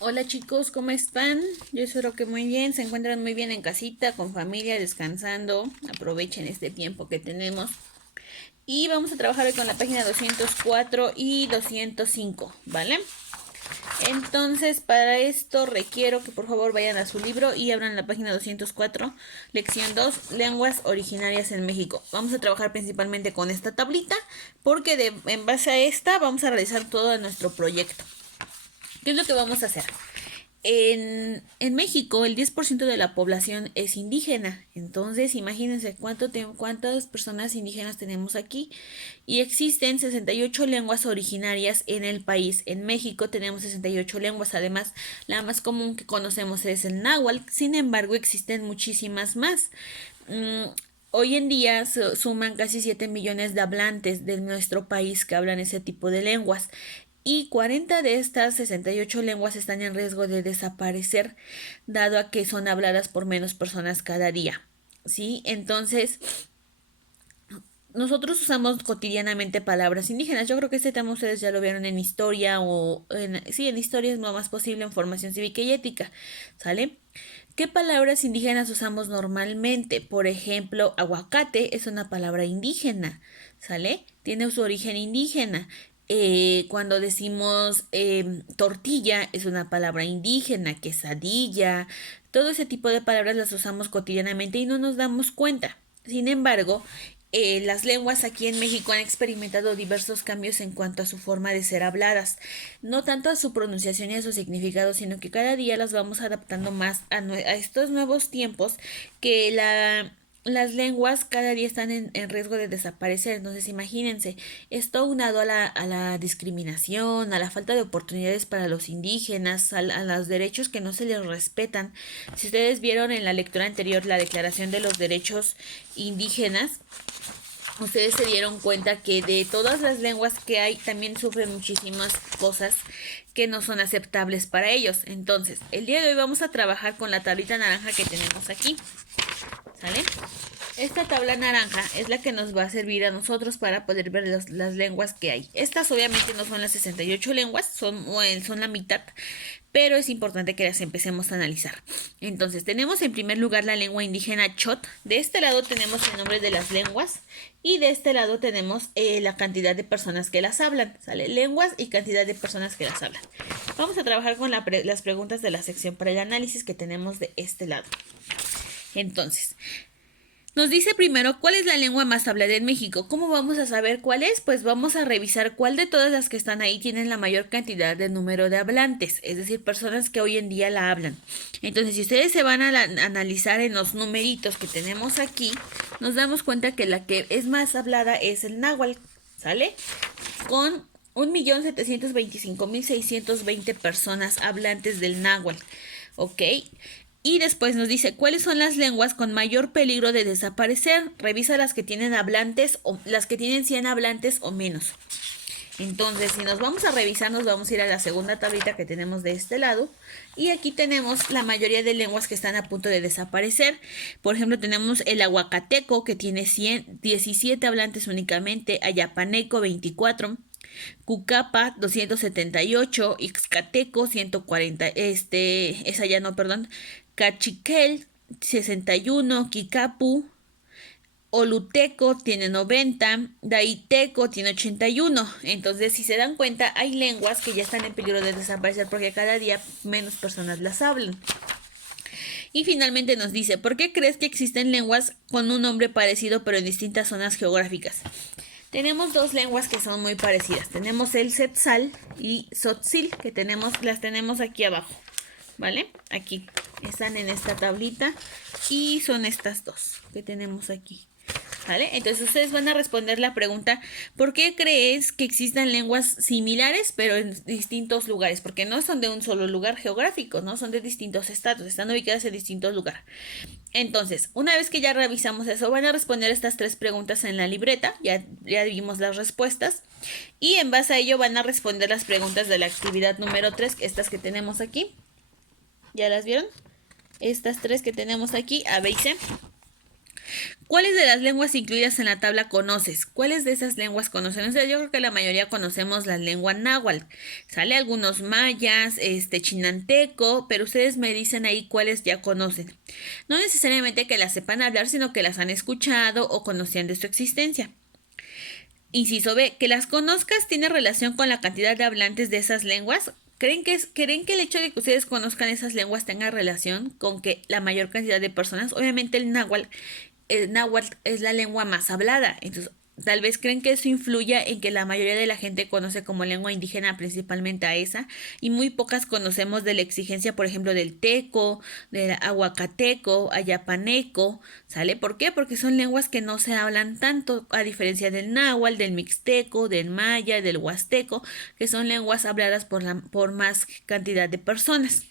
Hola chicos, ¿cómo están? Yo espero que muy bien, se encuentran muy bien en casita, con familia, descansando. Aprovechen este tiempo que tenemos. Y vamos a trabajar hoy con la página 204 y 205, ¿vale? Entonces, para esto requiero que por favor vayan a su libro y abran la página 204, lección 2, lenguas originarias en México. Vamos a trabajar principalmente con esta tablita porque en base a esta vamos a realizar todo nuestro proyecto. ¿Qué es lo que vamos a hacer? En México el 10% de la población es indígena, entonces imagínense cuántas personas indígenas tenemos aquí y existen 68 lenguas originarias en el país. En México tenemos 68 lenguas, además la más común que conocemos es el náhuatl, sin embargo existen muchísimas más. Hoy en día suman casi 7 millones de hablantes de nuestro país que hablan ese tipo de lenguas y 40 de estas 68 lenguas están en riesgo de desaparecer, dado a que son habladas por menos personas cada día. ¿Sí? Entonces, nosotros usamos cotidianamente palabras indígenas. Yo creo que este tema ustedes ya lo vieron en historia sí, en historia es lo más posible, en formación cívica y ética. ¿Sale? ¿Qué palabras indígenas usamos normalmente? Por ejemplo, aguacate es una palabra indígena, ¿sale? Tiene su origen indígena. Cuando decimos tortilla es una palabra indígena, quesadilla, todo ese tipo de palabras las usamos cotidianamente y no nos damos cuenta. Sin embargo, las lenguas aquí en México han experimentado diversos cambios en cuanto a su forma de ser habladas, no tanto a su pronunciación y a su significado, sino que cada día las vamos adaptando más a estos nuevos tiempos que las lenguas cada día están en riesgo de desaparecer. Entonces imagínense, esto unado a la discriminación, a la falta de oportunidades para los indígenas, a los derechos que no se les respetan. Si ustedes vieron en la lectura anterior la Declaración de los Derechos Indígenas, ustedes se dieron cuenta que de todas las lenguas que hay también sufren muchísimas cosas que no son aceptables para ellos. Entonces, el día de hoy vamos a trabajar con la tablita naranja que tenemos aquí. ¿Sale? Esta tabla naranja es la que nos va a servir a nosotros para poder ver las lenguas que hay. Estas obviamente no son las 68 lenguas, son la mitad, pero es importante que las empecemos a analizar. Entonces, tenemos en primer lugar la lengua indígena Chot. De este lado tenemos el nombre de las lenguas y de este lado tenemos la cantidad de personas que las hablan. ¿Sale? Lenguas y cantidad de personas que las hablan. Vamos a trabajar con las preguntas de la sección para el análisis que tenemos de este lado. Entonces, nos dice primero cuál es la lengua más hablada en México. ¿Cómo vamos a saber cuál es? Pues vamos a revisar cuál de todas las que están ahí tienen la mayor cantidad de número de hablantes, es decir, personas que hoy en día la hablan. Entonces, si ustedes se van a analizar en los numeritos que tenemos aquí, nos damos cuenta que la que es más hablada es el náhuatl, ¿sale? Con 1.725.620 personas hablantes del náhuatl, ¿ok? Y después nos dice cuáles son las lenguas con mayor peligro de desaparecer. Revisa las que tienen hablantes o las que tienen 100 hablantes o menos. Entonces, si nos vamos a revisar, nos vamos a ir a la segunda tablita que tenemos de este lado. Y aquí tenemos la mayoría de lenguas que están a punto de desaparecer. Por ejemplo, tenemos el aguacateco, que tiene 17 hablantes únicamente. Ayapaneco, 24. Cucapa 278, Ixcateco 140, esa ya no, perdón, Cachiquel 61, Kikapu, Oluteco tiene 90, Daiteco tiene 81. Entonces, si se dan cuenta, hay lenguas que ya están en peligro de desaparecer porque cada día menos personas las hablan. Y finalmente nos dice, ¿por qué crees que existen lenguas con un nombre parecido pero en distintas zonas geográficas? Tenemos dos lenguas que son muy parecidas. Tenemos el Setzal y Tzotzil, que las tenemos aquí abajo, ¿vale? Aquí están en esta tablita y son estas dos que tenemos aquí. ¿Vale? Entonces ustedes van a responder la pregunta, ¿por qué crees que existan lenguas similares pero en distintos lugares? Porque no son de un solo lugar geográfico, ¿no? Son de distintos estados, están ubicadas en distintos lugares. Entonces, una vez que ya revisamos eso, van a responder estas tres preguntas en la libreta, ya vimos las respuestas, y en base a ello van a responder las preguntas de la actividad número 3, estas que tenemos aquí. ¿Ya las vieron? Estas tres que tenemos aquí, A, B y C. ¿Cuáles de las lenguas incluidas en la tabla conoces? ¿Cuáles de esas lenguas conocen? O sea, yo creo que la mayoría conocemos la lengua náhuatl. Sale algunos mayas, chinanteco, pero ustedes me dicen ahí cuáles ya conocen. No necesariamente que las sepan hablar, sino que las han escuchado o conocían de su existencia. Inciso B, que las conozcas tiene relación con la cantidad de hablantes de esas lenguas. ¿Creen que el hecho de que ustedes conozcan esas lenguas tenga relación con que la mayor cantidad de personas, obviamente el náhuatl es la lengua más hablada, entonces tal vez creen que eso influya en que la mayoría de la gente conoce como lengua indígena principalmente a esa y muy pocas conocemos de la exigencia, por ejemplo, del teco, del aguacateco, ayapaneco, ¿sale? ¿Por qué? Porque son lenguas que no se hablan tanto, a diferencia del náhuatl, del mixteco, del maya, del huasteco, que son lenguas habladas por más cantidad de personas.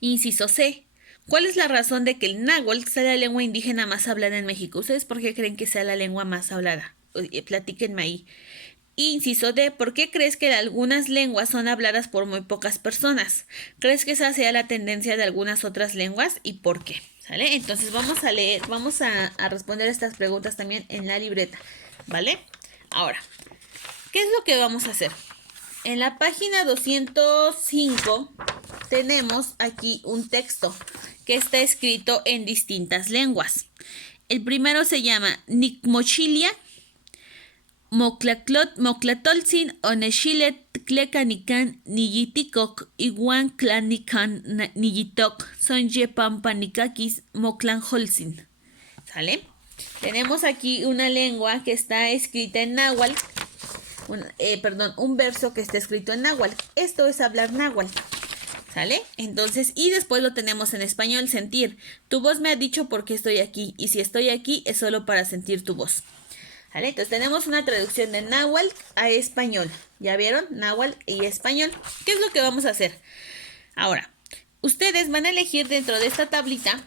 Inciso C. ¿Cuál es la razón de que el náhuatl sea la lengua indígena más hablada en México? ¿Ustedes por qué creen que sea la lengua más hablada? Platíquenme ahí. Inciso D. ¿Por qué crees que algunas lenguas son habladas por muy pocas personas? ¿Crees que esa sea la tendencia de algunas otras lenguas y por qué? ¿Sale? Entonces vamos a responder estas preguntas también en la libreta. ¿Vale? Ahora, ¿qué es lo que vamos a hacer? En la página 205 tenemos aquí un texto que está escrito en distintas lenguas. El primero se llama Nicmochilia, Moclatolzin, Oneshilet, Clecanican, Niyitikok, Iguan Clanican, Niyitok, Sonye Pampanikakis, Moclanholzin. ¿Sale? Tenemos aquí una lengua que está escrita en náhuatl. Un verso que está escrito en náhuatl. Esto es hablar náhuatl. ¿Sale? Entonces, y después lo tenemos en español, sentir. Tu voz me ha dicho por qué estoy aquí, y si estoy aquí es solo para sentir tu voz. ¿Sale? Entonces tenemos una traducción de náhuatl a español. ¿Ya vieron? Náhuatl y español. ¿Qué es lo que vamos a hacer? Ahora, ustedes van a elegir dentro de esta tablita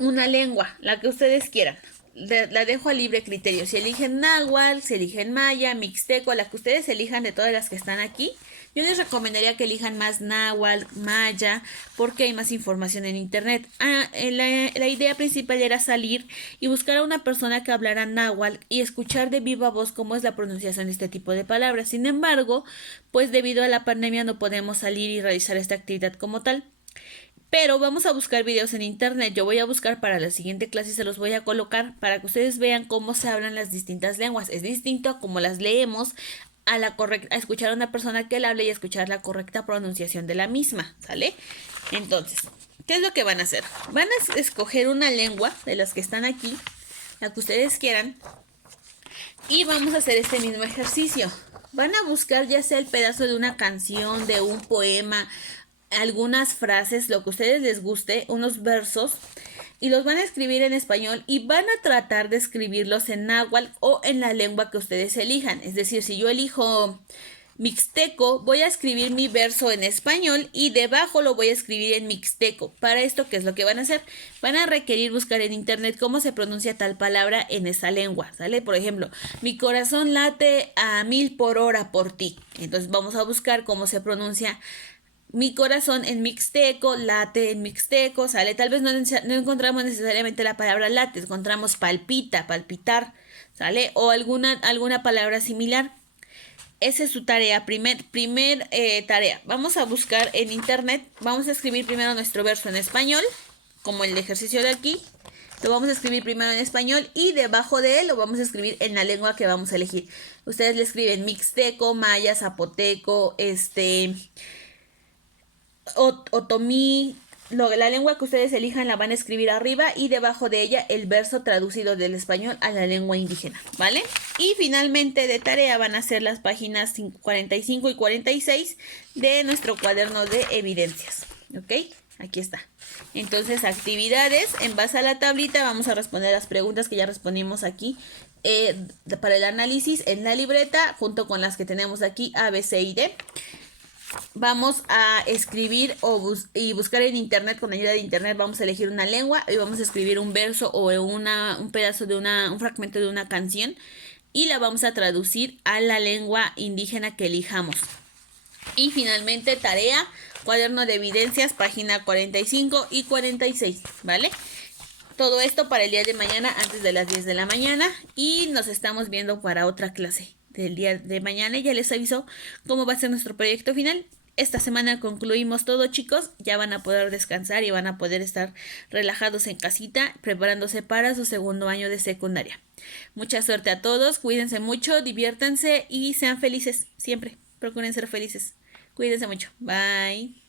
una lengua, la que ustedes quieran. La dejo a libre criterio. Si eligen náhuatl, si eligen maya, mixteco, la que ustedes elijan de todas las que están aquí, yo les recomendaría que elijan más náhuatl, maya, porque hay más información en internet. La idea principal era salir y buscar a una persona que hablara náhuatl y escuchar de viva voz cómo es la pronunciación de este tipo de palabras. Sin embargo, pues debido a la pandemia no podemos salir y realizar esta actividad como tal. Pero vamos a buscar videos en internet. Yo voy a buscar para la siguiente clase y se los voy a colocar para que ustedes vean cómo se hablan las distintas lenguas. Es distinto a cómo las leemos a escuchar a una persona que la hable y a escuchar la correcta pronunciación de la misma, ¿sale? Entonces, ¿qué es lo que van a hacer? Van a escoger una lengua de las que están aquí, la que ustedes quieran, y vamos a hacer este mismo ejercicio. Van a buscar ya sea el pedazo de una canción, de un poema, algunas frases, lo que a ustedes les guste, unos versos, y los van a escribir en español y van a tratar de escribirlos en náhuatl o en la lengua que ustedes elijan. Es decir, si yo elijo mixteco, voy a escribir mi verso en español y debajo lo voy a escribir en mixteco. Para esto, ¿qué es lo que van a hacer? Van a requerir buscar en internet cómo se pronuncia tal palabra en esa lengua, ¿sale? Por ejemplo, mi corazón late a 1000 por hora por ti. Entonces vamos a buscar cómo se pronuncia mi corazón en mixteco, late en mixteco, ¿sale? Tal vez no encontramos necesariamente la palabra late, encontramos palpita, palpitar, ¿sale? O alguna palabra similar. Esa es su tarea, primer tarea. Vamos a buscar en internet, vamos a escribir primero nuestro verso en español, como el ejercicio de aquí. Lo vamos a escribir primero en español y debajo de él lo vamos a escribir en la lengua que vamos a elegir. Ustedes le escriben mixteco, maya, zapoteco, otomí, la lengua que ustedes elijan la van a escribir arriba y debajo de ella el verso traducido del español a la lengua indígena, ¿vale? Y finalmente de tarea van a ser las páginas 45 y 46 de nuestro cuaderno de evidencias, ¿ok? Aquí está. Entonces, actividades, en base a la tablita vamos a responder las preguntas que ya respondimos aquí para el análisis en la libreta, junto con las que tenemos aquí A, B, C y D. Vamos a escribir y buscar en internet, con ayuda de internet vamos a elegir una lengua y vamos a escribir un verso o un pedazo de un fragmento de una canción y la vamos a traducir a la lengua indígena que elijamos. Y finalmente tarea, cuaderno de evidencias, página 45 y 46, ¿vale? todo esto para el día de mañana antes de las 10 de la mañana y nos estamos viendo para otra clase del día de mañana. Ya les aviso cómo va a ser nuestro proyecto final. Esta semana concluimos todo, chicos. Ya van a poder descansar y van a poder estar relajados en casita, preparándose para su segundo año de secundaria. Mucha suerte a todos, cuídense mucho, diviértanse y sean felices siempre. Procuren ser felices. Cuídense mucho. Bye.